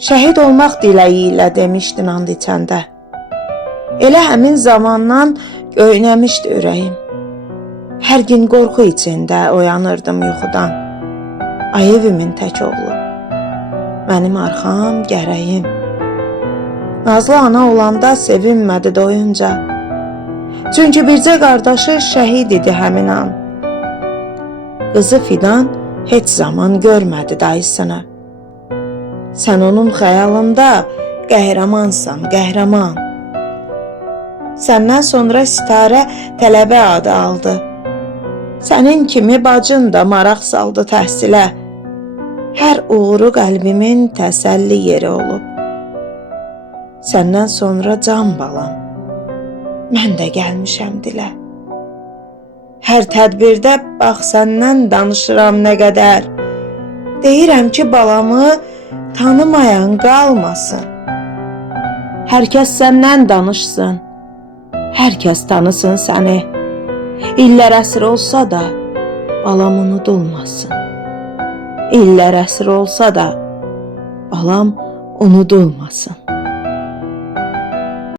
Şəhid olmaq diləyi ilə demişdin and içəndə. Elə həmin zamandan göynəmişdi ürəyim. Hər gün qorxu içində oyanırdım yuxudan. Ay evimin tək oğlu, mənim arxam, gərəyim. Nazlı ana olanda sevinmədi doyunca. Çünki bircə qardaşı şəhid idi həmin an. Qızı Fidan heç zaman görmədi dayısını. Sən onun xəyalında qəhrəmansan, qəhrəman. Səndən sonra Sitarə tələbə adı aldı. Sənin kimi bacın da maraq saldı təhsilə. Hər uğuru qəlbimin təsəlli yeri olub. Səndən sonra can balam, mən də gəlmişəm dilə. Hər tədbirdə bax səndən danışıram nə qədər. Deyirəm ki, balamı tanımayan qalmasın. Hər kəs səndən danışsın, hər kəs tanısın səni. İllər əsr olsa da balam unudulmasın. İllər əsr olsa da balam unudulmasın.